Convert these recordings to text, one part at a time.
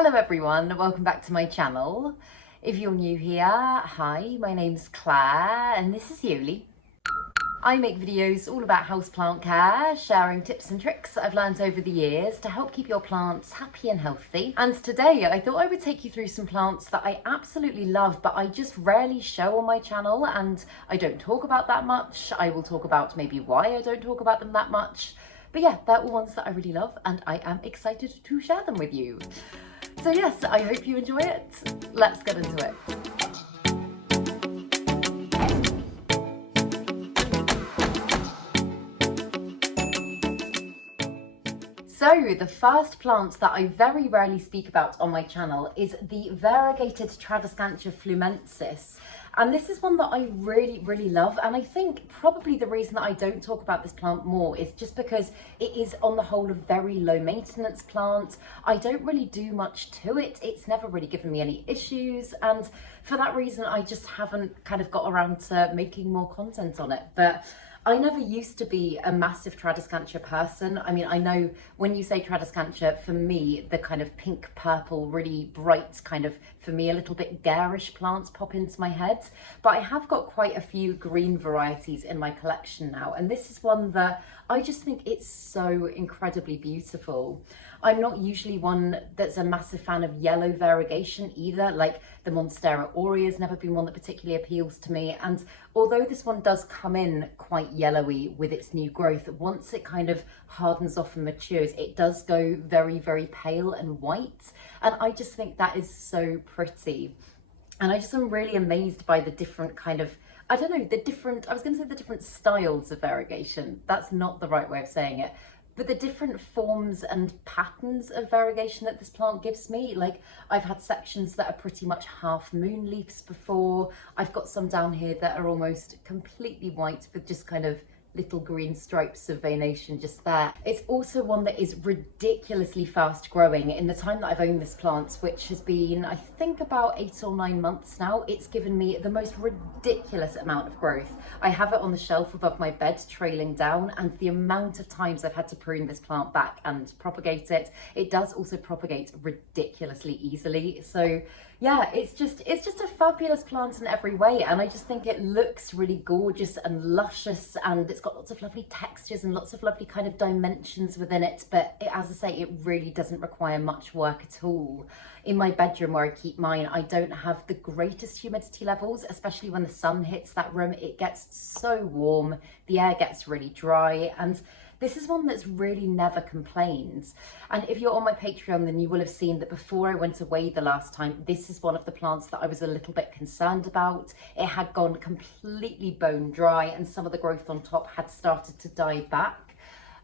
Hello everyone, welcome back to my channel. If you're new here, hi, my name's Claire and this is Yuli. I make videos all about houseplant care, sharing tips and tricks that I've learned over the years to help keep your plants happy and healthy. And today I thought I would take you through some plants that I absolutely love, but I just rarely show on my channel and I don't talk about that much. I will talk about maybe why I don't talk about them that much. But yeah, they're all ones that I really love and I am excited to share them with you. So yes, I hope you enjoy it. Let's get into it. So the first plant that I very rarely speak about on my channel is the Variegated tradescantia flumensis. And this is one that I really love, and I think probably the reason that I don't talk about this plant more is just because it is on the whole a very low maintenance plant. I don't really do much to it. It's never really given me any issues, and for that reason I just haven't kind of got around to making more content on it. But I never used to be a massive tradescantia person. I mean, I know when you say tradescantia, for me, the kind of pink, purple, really bright kind of, for me, a little bit garish plants pop into my head. But I have got quite a few green varieties in my collection now. And this is one that I just think it's so incredibly beautiful. I'm not usually one that's a massive fan of yellow variegation either. Like the Monstera aurea has never been one that particularly appeals to me. And although this one does come in quite yellowy with its new growth, once it kind of hardens off and matures, it does go very pale and white. And I just think that is so pretty. And I just am really amazed by the different kind of, I don't know, I was going to say the different styles of variegation. That's not the right way of saying it. But the different forms and patterns of variegation that this plant gives me, like I've had sections that are pretty much half moon leaves before. I've got some down here that are almost completely white with just kind of little green stripes of veination just there. It's also one that is ridiculously fast growing. In the time that I've owned this plant, which has been, I think, about 8 or 9 months now, it's given me the most ridiculous amount of growth. I have it on the shelf above my bed trailing down, and the amount of times I've had to prune this plant back and propagate it, it does also propagate ridiculously easily. So yeah, it's just a fabulous plant in every way, and I just think it looks really gorgeous and luscious, and it's got lots of lovely textures and lots of lovely kind of dimensions within it. But as I say, it really doesn't require much work at all. In my bedroom where I keep mine, I don't have the greatest humidity levels, especially when the sun hits that room. It gets so warm, the air gets really dry, and this is one that's really never complained. And if you're on my Patreon, then you will have seen that before I went away the last time, this is one of the plants that I was a little bit concerned about. It had gone completely bone dry and some of the growth on top had started to die back.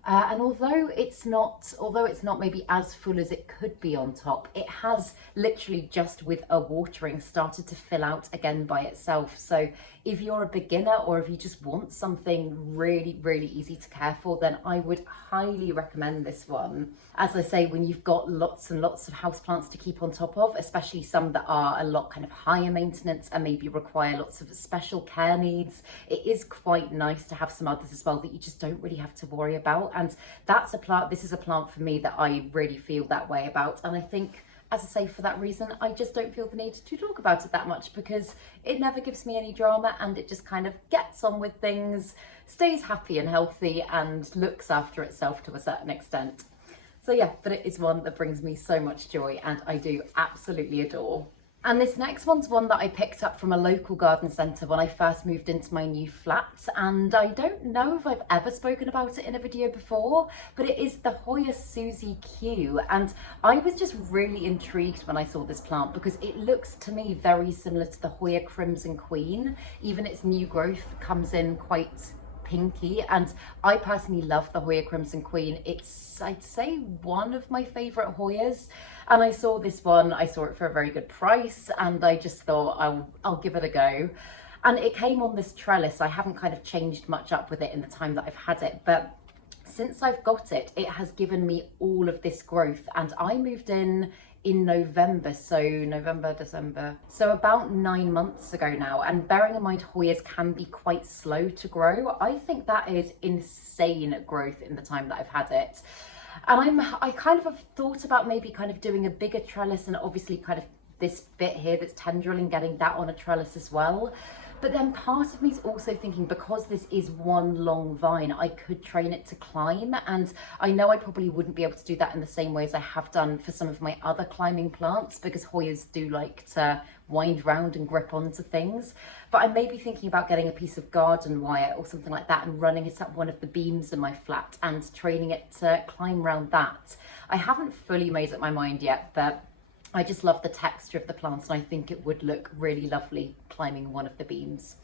And although it's not maybe as full as it could be on top, it has literally just with a watering started to fill out again by itself. So if you're a beginner or if you just want something really easy to care for, then I would highly recommend this one. As I say, when you've got lots and lots of houseplants to keep on top of, especially some that are a lot kind of higher maintenance and maybe require lots of special care needs, it is quite nice to have some others as well that you just don't really have to worry about. And that's a plant, this is a plant for me that I really feel that way about. And I think, as I say, for that reason, I just don't feel the need to talk about it that much because it never gives me any drama and it just kind of gets on with things, stays happy and healthy and looks after itself to a certain extent. So yeah, but it is one that brings me so much joy and I do absolutely adore. And this next one's one that I picked up from a local garden centre when I first moved into my new flat, and I don't know if I've ever spoken about it in a video before, but it is the Hoya Suzy Q, and I was just really intrigued when I saw this plant because it looks to me very similar to the Hoya Crimson Queen. Even its new growth comes in quite pinky, and I personally love the Hoya Crimson Queen. It's, I'd say, one of my favourite Hoyas, and I saw this one, I saw it for a very good price, and I just thought I'll give it a go. And it came on this trellis. I haven't kind of changed much up with it in the time that I've had it, but since I've got it, it has given me all of this growth, and I moved in November, so November, December, so about 9 months ago now. And bearing in mind Hoyas can be quite slow to grow, I think that is insane growth in the time that I've had it. And I kind of have thought about maybe kind of doing a bigger trellis, and obviously kind of this bit here that's tendril and getting that on a trellis as well. But then part of me is also thinking, because this is one long vine, I could train it to climb. And I know I probably wouldn't be able to do that in the same way as I have done for some of my other climbing plants, because Hoyas do like to wind round and grip onto things. But I may be thinking about getting a piece of garden wire or something like that and running it up one of the beams in my flat and training it to climb round that. I haven't fully made up my mind yet, but I just love the texture of the plants, and I think it would look really lovely climbing one of the beams.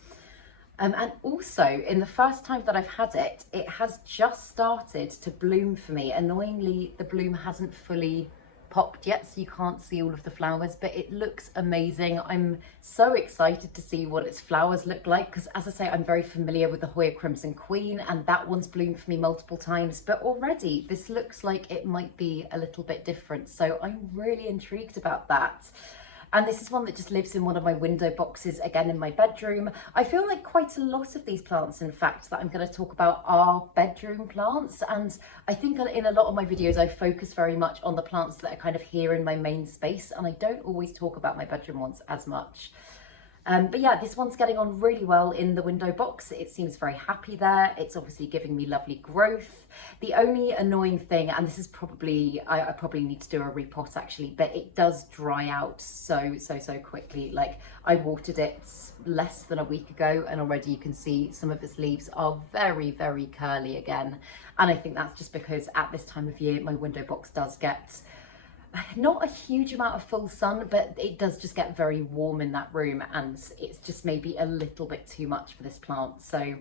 And also, in the first time that I've had it, it has just started to bloom for me. Annoyingly, the bloom hasn't fully popped yet, so you can't see all of the flowers, but it looks amazing. I'm so excited to see what its flowers look like, because as I say, I'm very familiar with the Hoya Crimson Queen, and that one's bloomed for me multiple times, but already this looks like it might be a little bit different, so I'm really intrigued about that. And this is one that just lives in one of my window boxes, again in my bedroom. I feel like quite a lot of these plants, in fact, that I'm going to talk about are bedroom plants. And I think in a lot of my videos, I focus very much on the plants that are kind of here in my main space. And I don't always talk about my bedroom ones as much. But yeah, this one's getting on really well in the window box. It seems very happy there. It's obviously giving me lovely growth. The only annoying thing, and this is probably, I probably need to do a repot actually, but it does dry out so quickly. Like, I watered it less than a week ago, and already you can see some of its leaves are very curly again. And I think that's just because at this time of year, my window box does get not a huge amount of full sun, but it does just get very warm in that room, and it's just maybe a little bit too much for this plant. So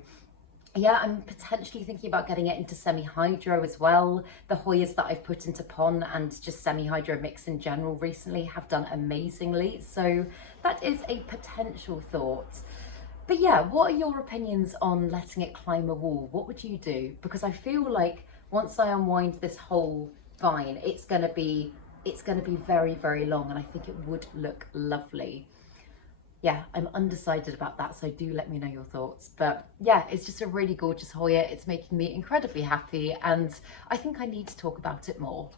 yeah, I'm potentially thinking about getting it into semi-hydro as well. The Hoyas that I've put into pon and just semi-hydro mix in general recently have done amazingly, so that is a potential thought. But yeah, what are your opinions on letting it climb a wall? What would you do? Because I feel like once I unwind this whole vine, it's going to be very long, and I think it would look lovely. Yeah, I'm undecided about that, so do let me know your thoughts. But yeah, it's just a really gorgeous Hoya. It's making me incredibly happy, and I think I need to talk about it more.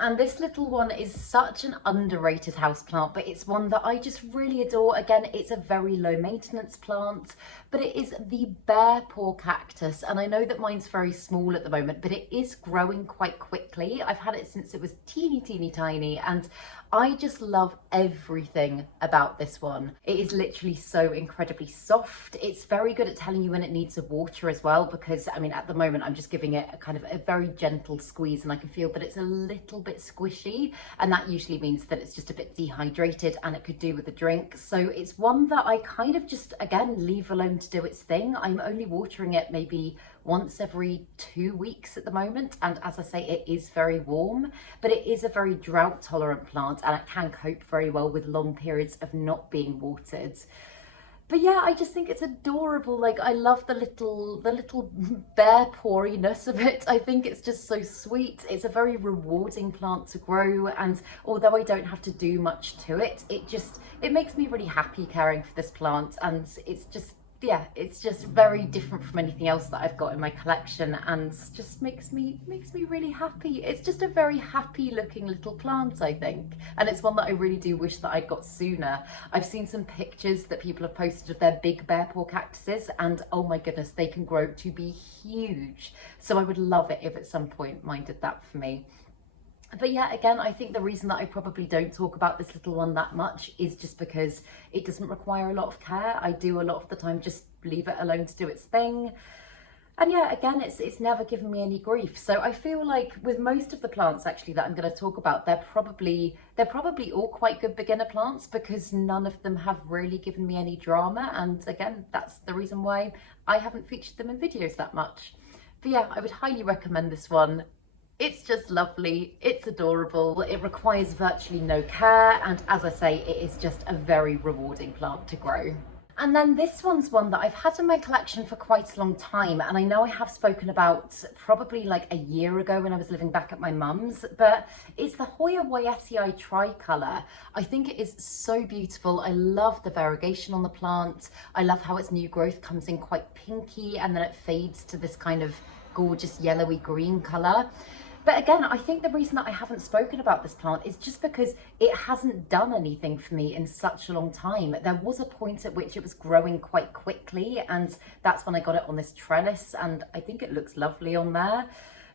And this little one is such an underrated houseplant, but it's one that I just really adore. Again, it's a very low maintenance plant, but it is the bear paw cactus. And I know that mine's very small at the moment, but it is growing quite quickly. I've had it since it was teeny tiny, and I just love everything about this one. It is literally so incredibly soft. It's very good at telling you when it needs a water as well, because I mean, at the moment, I'm just giving it a kind of a very gentle squeeze, and I can feel that it's a little bit squishy, and that usually means that it's just a bit dehydrated and it could do with a drink. So it's one that I kind of just, again, leave alone to do its thing. I'm only watering it maybe once every 2 weeks at the moment, and as I say, it is very warm, but it is a very drought tolerant plant, and it can cope very well with long periods of not being watered. But yeah, I just think it's adorable. Like, I love the little bear pawiness of it. I think it's just so sweet. It's a very rewarding plant to grow, and although I don't have to do much to it, it makes me really happy caring for this plant, and it's just, yeah, it's just very different from anything else that I've got in my collection, and just makes me really happy. It's just a very happy looking little plant, I think, and it's one that I really do wish that I'd got sooner. I've seen some pictures that people have posted of their big bear paw cactuses, and oh my goodness, they can grow to be huge. So I would love it if at some point mine did that for me. But yeah, again, I think the reason that I probably don't talk about this little one that much is just because it doesn't require a lot of care. I do a lot of the time just leave it alone to do its thing. And yeah, again, it's never given me any grief. So I feel like with most of the plants actually that I'm going to talk about, they're probably all quite good beginner plants, because none of them have really given me any drama. And again, that's the reason why I haven't featured them in videos that much. But yeah, I would highly recommend this one. It's just lovely, it's adorable, it requires virtually no care, and as I say, it is just a very rewarding plant to grow. And then this one's one that I've had in my collection for quite a long time, and I know I have spoken about probably like a year ago when I was living back at my mum's, but it's the Hoya wayetii tricolor. I think it is so beautiful. I love the variegation on the plant. I love how its new growth comes in quite pinky, and then it fades to this kind of gorgeous yellowy green colour. But again, I think the reason that I haven't spoken about this plant is just because it hasn't done anything for me in such a long time. There was a point at which it was growing quite quickly, and that's when I got it on this trellis, and I think it looks lovely on there.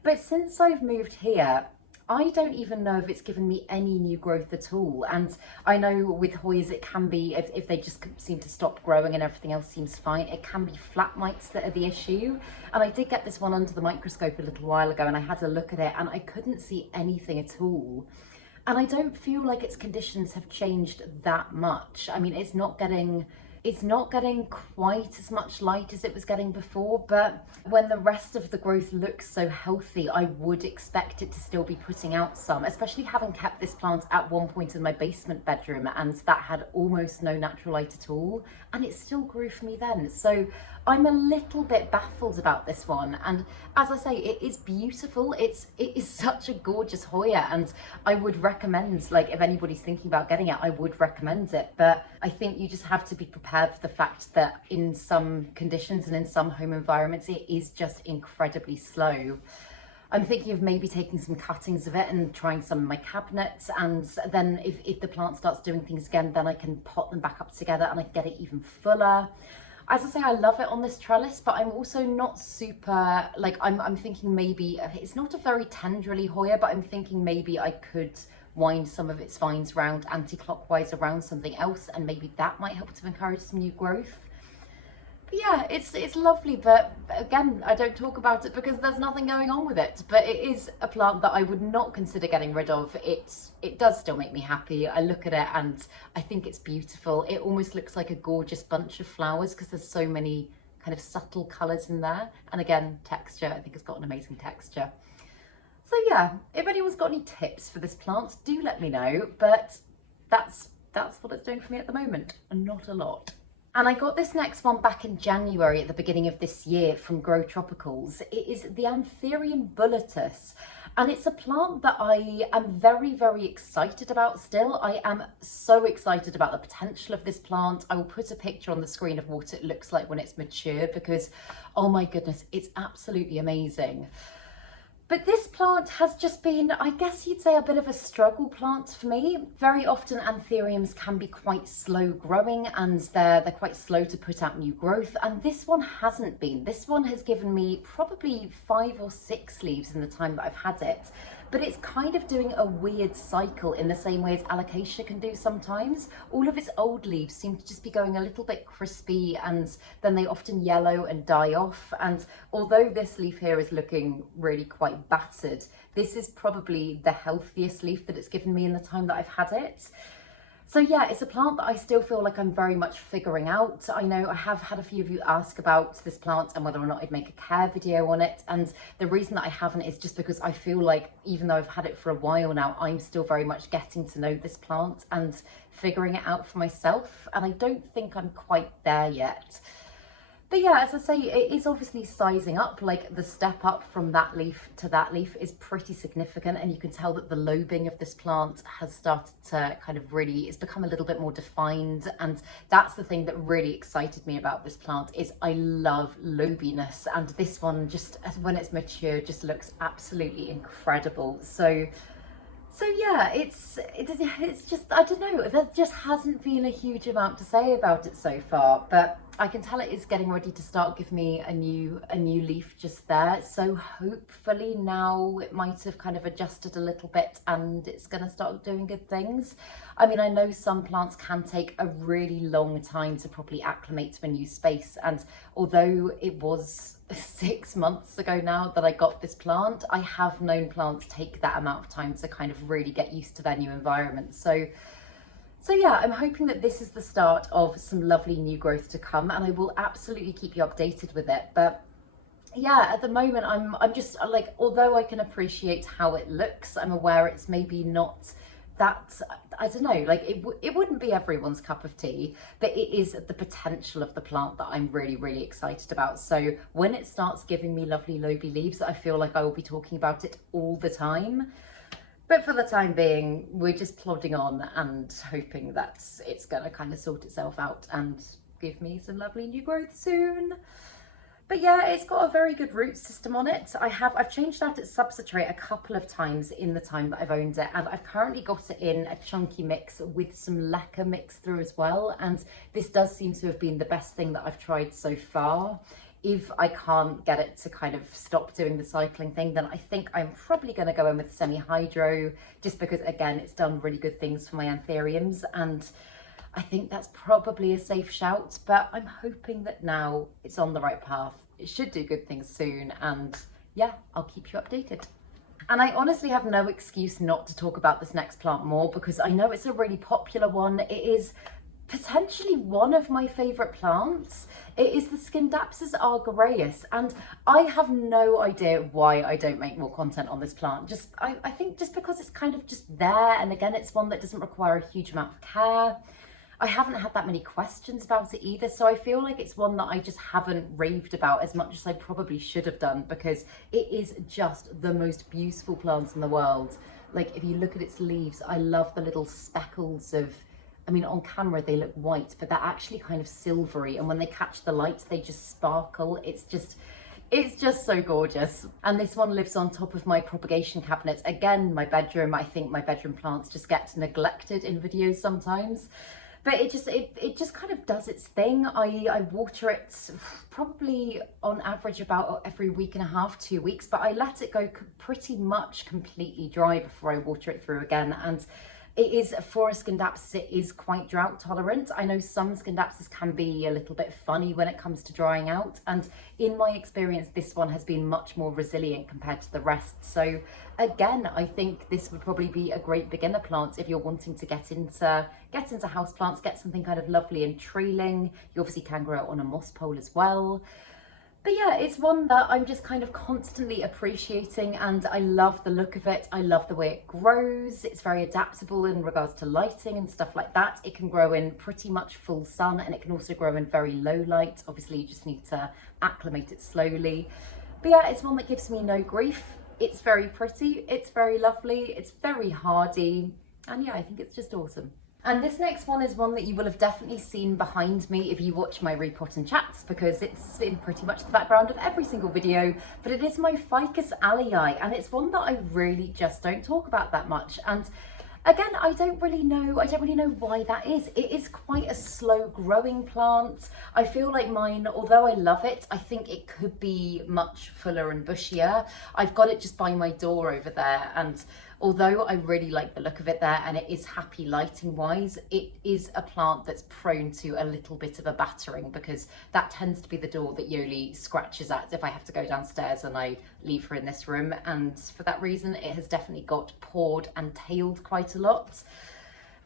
But since I've moved here, I don't even know if it's given me any new growth at all. And I know with Hoyas it can be, if they just seem to stop growing and everything else seems fine, it can be flat mites that are the issue. And I did get this one under the microscope a little while ago, and I had a look at it and I couldn't see anything at all. And I don't feel like its conditions have changed that much. I mean, it's not getting quite as much light as it was getting before, but when the rest of the growth looks so healthy, I would expect it to still be putting out some, especially having kept this plant at one point in my basement bedroom, and that had almost no natural light at all, and it still grew for me then. So I'm a little bit baffled about this one, and as I say, it is beautiful. It is such a gorgeous Hoya, and I would recommend, like, if anybody's thinking about getting it, I would recommend it. But I think you just have to be prepared for the fact that in some conditions and in some home environments, it is just incredibly slow. I'm thinking of maybe taking some cuttings of it and trying some in my cabinets, and then if the plant starts doing things again, then I can pot them back up together and I can get it even fuller. As I say, I love it on this trellis, but I'm also not super, like, I'm thinking maybe, it's not a very tenderly Hoya, but I'm thinking maybe I could wind some of its vines round anti-clockwise around something else, and maybe that might help to encourage some new growth. But yeah, it's lovely, but again, I don't talk about it because there's nothing going on with it. But it is a plant that I would not consider getting rid of. It does still make me happy. I look at it and I think it's beautiful. It almost looks like a gorgeous bunch of flowers because there's so many kind of subtle colours in there. And again, texture, I think it's got an amazing texture. So yeah, if anyone's got any tips for this plant, do let me know. But that's what it's doing for me at the moment, and not a lot. And I got this next one back in January at the beginning of this year from Grow Tropicals. It is the Anthurium bullatus, and it's a plant that I am very, very excited about still. I am so excited about the potential of this plant. I will put a picture on the screen of what it looks like when it's mature because, oh my goodness, it's absolutely amazing. But this plant has just been, I guess you'd say, a bit of a struggle plant for me. Very often anthuriums can be quite slow growing and they're quite slow to put out new growth. And this one hasn't been. This one has given me probably 5 or 6 leaves in the time that I've had it. But it's kind of doing a weird cycle in the same way as alocasia can do sometimes. All of its old leaves seem to just be going a little bit crispy, and then they often yellow and die off. And although this leaf here is looking really quite battered, this is probably the healthiest leaf that it's given me in the time that I've had it. So yeah, it's a plant that I still feel like I'm very much figuring out. I know I have had a few of you ask about this plant and whether or not I'd make a care video on it. And the reason that I haven't is just because I feel like even though I've had it for a while now, I'm still very much getting to know this plant and figuring it out for myself. And I don't think I'm quite there yet. But yeah, as I say, it is obviously sizing up. Like the step up from that leaf to that leaf is pretty significant, and you can tell that the lobing of this plant has started to kind of really, it's become a little bit more defined. And that's the thing that really excited me about this plant, is I love lobiness, and this one just, when it's mature, just looks absolutely incredible. So yeah, it's just, I don't know, there just hasn't been a huge amount to say about it so far, but I can tell it is getting ready to start giving me a new leaf just there. So hopefully now it might have kind of adjusted a little bit and it's going to start doing good things. I mean, I know some plants can take a really long time to properly acclimate to a new space, and although it was 6 months ago now that I got this plant, I have known plants take that amount of time to kind of really get used to their new environment. So yeah, I'm hoping that this is the start of some lovely new growth to come, and I will absolutely keep you updated with it. But yeah, at the moment, I'm just like, although I can appreciate how it looks, I'm aware it's maybe not that, I don't know, like it wouldn't be everyone's cup of tea, but it is the potential of the plant that I'm really, really excited about. So when it starts giving me lovely loby leaves, I feel like I will be talking about it all the time. But for the time being, we're just plodding on and hoping that it's going to kind of sort itself out and give me some lovely new growth soon. But yeah, it's got a very good root system on it. I've changed out its substrate a couple of times in the time that I've owned it, and I've currently got it in a chunky mix with some leca mixed through as well. And this does seem to have been the best thing that I've tried so far. If I can't get it to kind of stop doing the cycling thing, then I think I'm probably going to go in with semi-hydro, just because, again, it's done really good things for my anthuriums, and I think that's probably a safe shout, but I'm hoping that now it's on the right path. It should do good things soon, and yeah, I'll keep you updated. And I honestly have no excuse not to talk about this next plant more, because I know it's a really popular one. It is potentially one of my favourite plants. It is the Scindapsus argyreus, and I have no idea why I don't make more content on this plant. I think just because it's kind of just there, and again, it's one that doesn't require a huge amount of care. I haven't had that many questions about it either, so I feel like it's one that I just haven't raved about as much as I probably should have done, because it is just the most beautiful plant in the world. Like, if you look at its leaves, I love the little speckles of, I mean, on camera they look white, but they're actually kind of silvery, and when they catch the light they just sparkle. It's just so gorgeous. And this one lives on top of my propagation cabinet. Again, my bedroom. I think my bedroom plants just get neglected in videos sometimes. But it just kind of does its thing. I water it probably on average about every week and a half, 2 weeks, but I let it go pretty much completely dry before I water it through again. And it is, for a Scindapsus, it is quite drought tolerant. I know some Scindapsus can be a little bit funny when it comes to drying out, and in my experience this one has been much more resilient compared to the rest. So again, I think this would probably be a great beginner plant if you're wanting to get into houseplants, get something kind of lovely and trailing. You obviously can grow it on a moss pole as well. But yeah, it's one that I'm just kind of constantly appreciating, and I love the look of it. I love the way it grows. It's very adaptable in regards to lighting and stuff like that. It can grow in pretty much full sun, and it can also grow in very low light. Obviously, you just need to acclimate it slowly. But yeah, it's one that gives me no grief. It's very pretty, it's very lovely, it's very hardy, and yeah, I think it's just awesome. And this next one is one that you will have definitely seen behind me if you watch my repot and chats, because it's in pretty much the background of every single video, but it is my Ficus alii, and it's one that I really just don't talk about that much. And again, I don't really know why that is. It is quite a slow growing plant. I feel like mine, although I love it, I think it could be much fuller and bushier. I've got it just by my door over there, and although I really like the look of it there and it is happy lighting wise, it is a plant that's prone to a little bit of a battering, because that tends to be the door that Yoli scratches at if I have to go downstairs and I leave her in this room. And for that reason, it has definitely got pawed and tailed quite a lot.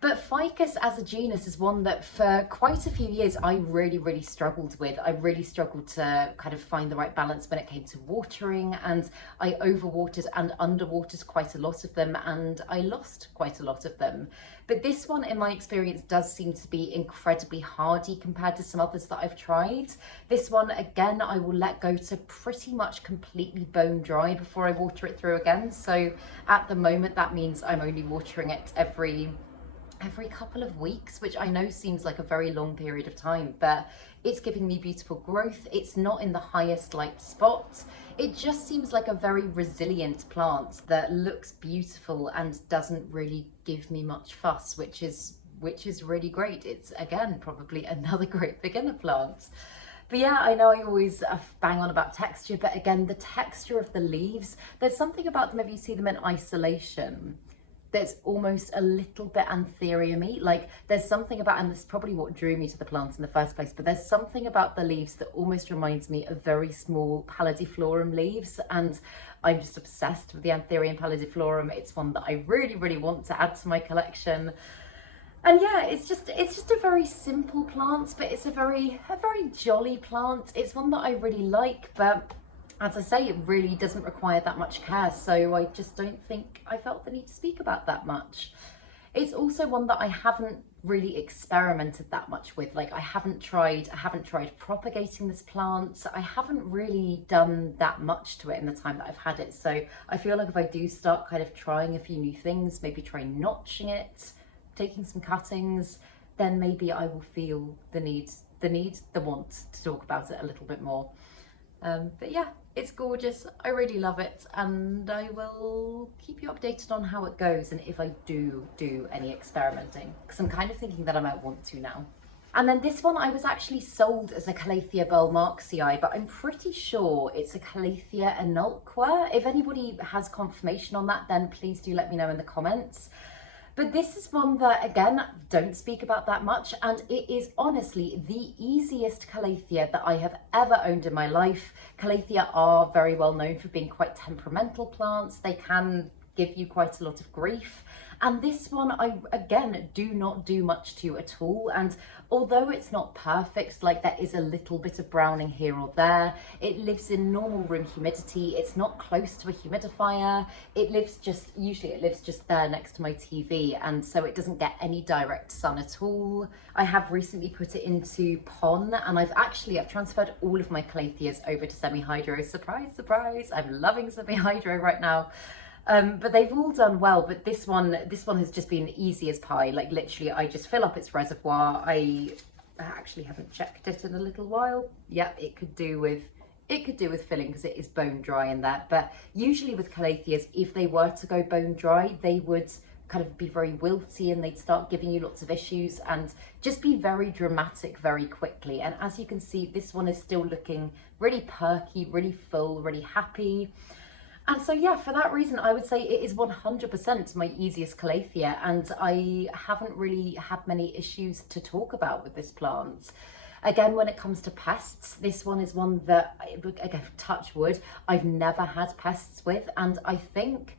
But Ficus as a genus is one that for quite a few years I really struggled with. I really struggled to kind of find the right balance when it came to watering, and I overwatered and underwatered quite a lot of them, and I lost quite a lot of them. But this one, in my experience, does seem to be incredibly hardy compared to some others that I've tried. This one, again, I will let go to pretty much completely bone dry before I water it through again. So at the moment, that means I'm only watering it every couple of weeks, which I know seems like a very long period of time, but it's giving me beautiful growth. It's not in the highest light spots. It just seems like a very resilient plant that looks beautiful and doesn't really give me much fuss, which is really great. It's, again, probably another great beginner plant. But yeah, I know I always bang on about texture, but again, the texture of the leaves, there's something about them if you see them in isolation that's almost a little bit Anthurium-y. Like, there's something about, and this is probably what drew me to the plant in the first place, but there's something about the leaves that almost reminds me of very small Pallidiflorum leaves, and I'm just obsessed with the Anthurium pallidiflorum. It's one that I really want to add to my collection. And yeah, it's just a very simple plant, but it's a very jolly plant. It's one that I really like, but as I say, it really doesn't require that much care, so I just don't think I felt the need to speak about that much. It's also one that I haven't really experimented that much with. Like, I haven't tried propagating this plant. I haven't really done that much to it in the time that I've had it. So I feel like if I do start kind of trying a few new things, maybe try notching it, taking some cuttings, then maybe I will feel the want to talk about it a little bit more. But yeah, it's gorgeous. I really love it, and I will keep you updated on how it goes and if I do any experimenting, because I'm kind of thinking that I might want to now. And then this one I was actually sold as a Calathea Marxii, but I'm pretty sure it's a Calathea anulque. If anybody has confirmation on that, then please do let me know in the comments. But this is one that, again, don't speak about that much, and it is honestly the easiest Calathea that I have ever owned in my life. Calathea are very well known for being quite temperamental plants. They can give you quite a lot of grief. And this one, I, again, do not do much to at all. And although it's not perfect, like there is a little bit of browning here or there, it lives in normal room humidity. It's not close to a humidifier. It lives usually it lives just there next to my TV. And so it doesn't get any direct sun at all. I have recently put it into pon, and I've transferred all of my Calatheas over to semi-hydro. Surprise, surprise. I'm loving semi-hydro right now. But they've all done well, but this one has just been easy as pie. Like literally, I just fill up its reservoir. I actually haven't checked it in a little while. Yep, it could do with filling because it is bone dry in there. But usually with Calatheas, if they were to go bone dry, they would kind of be very wilty and they'd start giving you lots of issues and just be very dramatic very quickly. And as you can see, this one is still looking really perky, really full, really happy. And so yeah, for that reason, I would say it is 100% my easiest Calathea, and I haven't really had many issues to talk about with this plant. Again, when it comes to pests, this one is one that, again, touch wood, I've never had pests with, and I think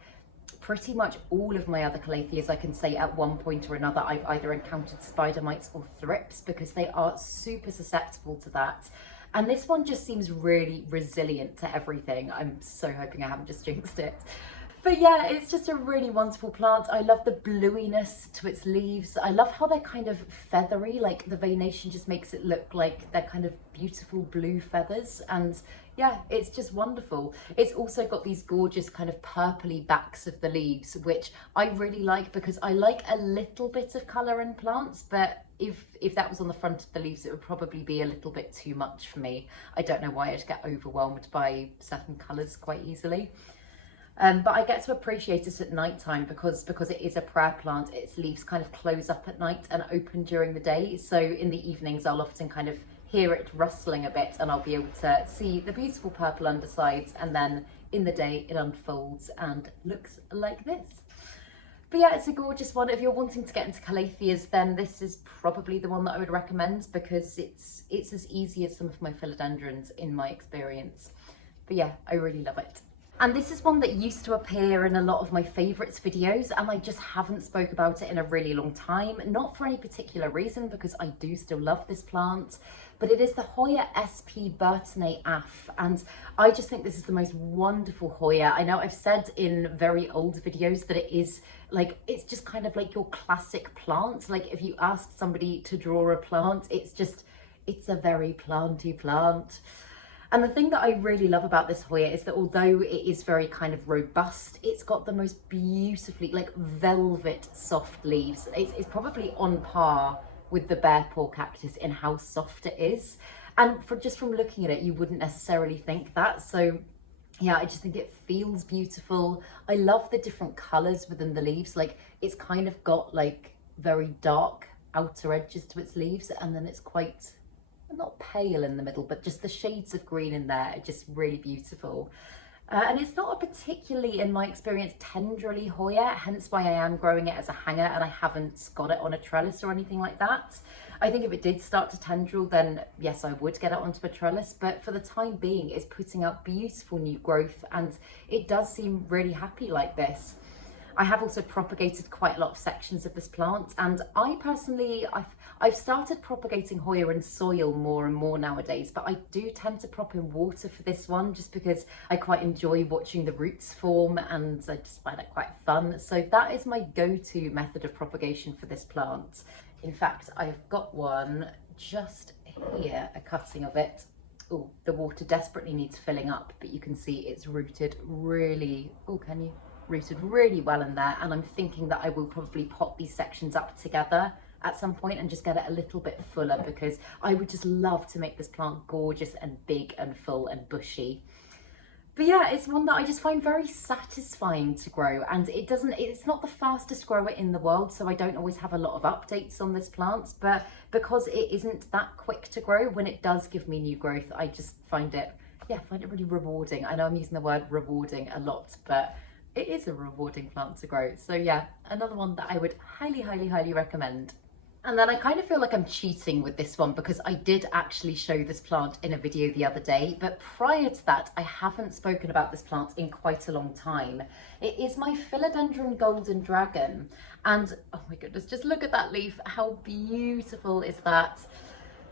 pretty much all of my other Calatheas, I can say at one point or another, I've either encountered spider mites or thrips, because they are super susceptible to that. And this one just seems really resilient to everything. I'm so hoping I haven't just jinxed it. But yeah, it's just a really wonderful plant. I love the bluiness to its leaves. I love how they're kind of feathery, like the veination just makes it look like they're kind of beautiful blue feathers. And yeah, it's just wonderful. It's also got these gorgeous kind of purpley backs of the leaves, which I really like because I like a little bit of colour in plants, but if that was on the front of the leaves, it would probably be a little bit too much for me. I don't know why I'd get overwhelmed by certain colours quite easily. But I get to appreciate it at night time because it is a prayer plant. Its leaves kind of close up at night and open during the day. So in the evenings, I'll often kind of hear it rustling a bit and I'll be able to see the beautiful purple undersides. And then in the day, it unfolds and looks like this. But yeah, it's a gorgeous one. If you're wanting to get into Calatheas, then this is probably the one that I would recommend because it's as easy as some of my Philodendrons in my experience. But yeah, I really love it. And this is one that used to appear in a lot of my favourites videos, and I just haven't spoke about it in a really long time. Not for any particular reason, because I do still love this plant, but it is the Hoya SP burtoniae AF, and I just think this is the most wonderful Hoya. I know I've said in very old videos that it is like, it's just kind of like your classic plant. Like if you asked somebody to draw a plant, it's a very planty plant. And the thing that I really love about this Hoya is that although it is very kind of robust, it's got the most beautifully like velvet soft leaves. It's probably on par with the bear paw cactus in how soft it is. And just from looking at it, you wouldn't necessarily think that. So yeah, I just think it feels beautiful. I love the different colours within the leaves. Like it's kind of got like very dark outer edges to its leaves, and then it's quite, not pale in the middle, but just the shades of green in there are just really beautiful. And it's not a particularly, in my experience, tendrily Hoya, hence why I am growing it as a hanger and I haven't got it on a trellis or anything like that. I think if it did start to tendril, then yes, I would get it onto a trellis, but for the time being, it's putting out beautiful new growth and it does seem really happy like this. I have also propagated quite a lot of sections of this plant, and I personally, I've started propagating Hoya in soil more and more nowadays, but I do tend to prop in water for this one just because I quite enjoy watching the roots form and I just find it quite fun. So that is my go-to method of propagation for this plant. In fact, I've got one just here, a cutting of it. Oh, the water desperately needs filling up, but you can see it's rooted really, oh, can you? Rooted really well in there, and I'm thinking that I will probably pot these sections up together at some point and just get it a little bit fuller, because I would just love to make this plant gorgeous and big and full and bushy. But yeah, it's one that I just find very satisfying to grow, and it's not the fastest grower in the world, so I don't always have a lot of updates on this plant, but because it isn't that quick to grow, when it does give me new growth, I just find it really rewarding. I know I'm using the word rewarding a lot, but it is a rewarding plant to grow. So yeah, another one that I would highly, highly, highly recommend. And then I kind of feel like I'm cheating with this one, because I did actually show this plant in a video the other day, but prior to that, I haven't spoken about this plant in quite a long time. It is my Philodendron Golden Dragon. And oh my goodness, just look at that leaf. How beautiful is that?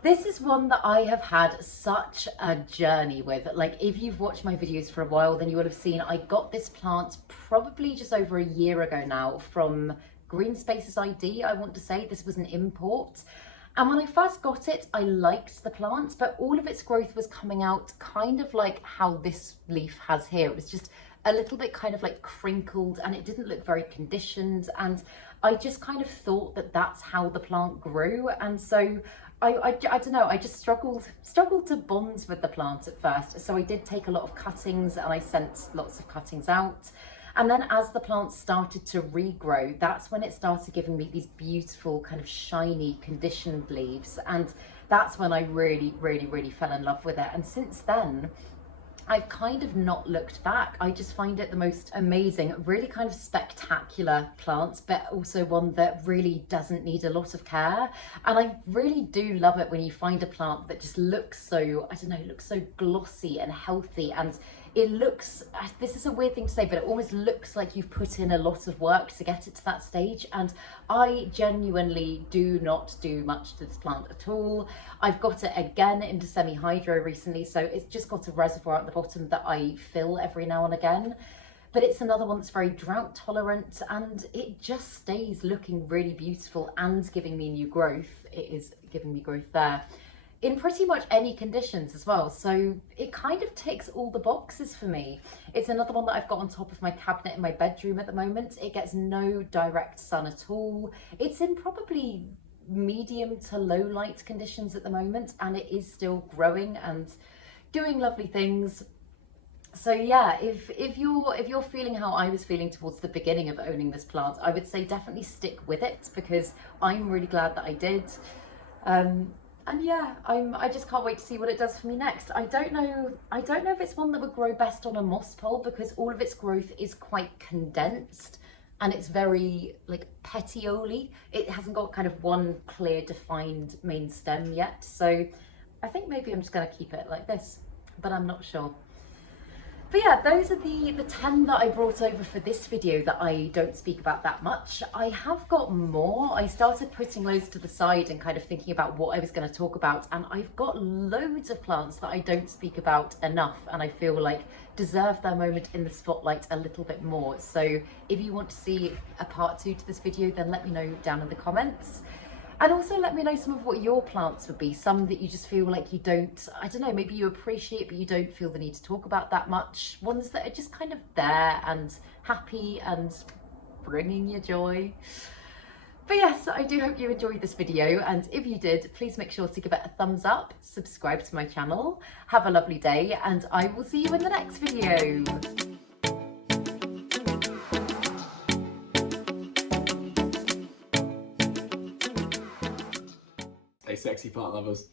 This is one that I have had such a journey with. Like, if you've watched my videos for a while, then you would have seen I got this plant probably just over a year ago now from Green Spaces ID, I want to say. This was an import. And when I first got it, I liked the plant, but all of its growth was coming out kind of like how this leaf has here. It was just a little bit kind of like crinkled, and it didn't look very conditioned. And I just kind of thought that that's how the plant grew. And so I don't know, I just struggled to bond with the plant at first. So I did take a lot of cuttings, and I sent lots of cuttings out. And then as the plant started to regrow, that's when it started giving me these beautiful kind of shiny conditioned leaves. And that's when I really, really, really fell in love with it. And since then, I've kind of not looked back. I just find it the most amazing, really kind of spectacular plant, but also one that really doesn't need a lot of care. And I really do love it when you find a plant that just looks so, I don't know, looks so glossy and healthy, and it looks, this is a weird thing to say, but it almost looks like you've put in a lot of work to get it to that stage. And I genuinely do not do much to this plant at all. I've got it again into semi-hydro recently, so it's just got a reservoir at the bottom that I fill every now and again. But it's another one that's very drought tolerant, and it just stays looking really beautiful and giving me new growth. It is giving me growth there in pretty much any conditions as well. So it kind of ticks all the boxes for me. It's another one that I've got on top of my cabinet in my bedroom at the moment. It gets no direct sun at all. It's in probably medium to low light conditions at the moment, and it is still growing and doing lovely things. So yeah, if you're feeling how I was feeling towards the beginning of owning this plant, I would say definitely stick with it, because I'm really glad that I did. And yeah, I just can't wait to see what it does for me next. I don't know if it's one that would grow best on a moss pole, because all of its growth is quite condensed and it's very like petiole. It hasn't got kind of one clear defined main stem yet. So I think maybe I'm just gonna keep it like this, but I'm not sure. But yeah, those are the 10 that I brought over for this video that I don't speak about that much. I have got more. I started putting loads to the side and kind of thinking about what I was going to talk about, and I've got loads of plants that I don't speak about enough, and I feel like deserve their moment in the spotlight a little bit more. So if you want to see a part 2 to this video, then let me know down in the comments. And also let me know some of what your plants would be, some that you just feel like you don't, I don't know, maybe you appreciate but you don't feel the need to talk about that much. Ones that are just kind of there and happy and bringing you joy. But yes, I do hope you enjoyed this video, and if you did, please make sure to give it a thumbs up, subscribe to my channel, have a lovely day, and I will see you in the next video. Stay sexy, plant lovers.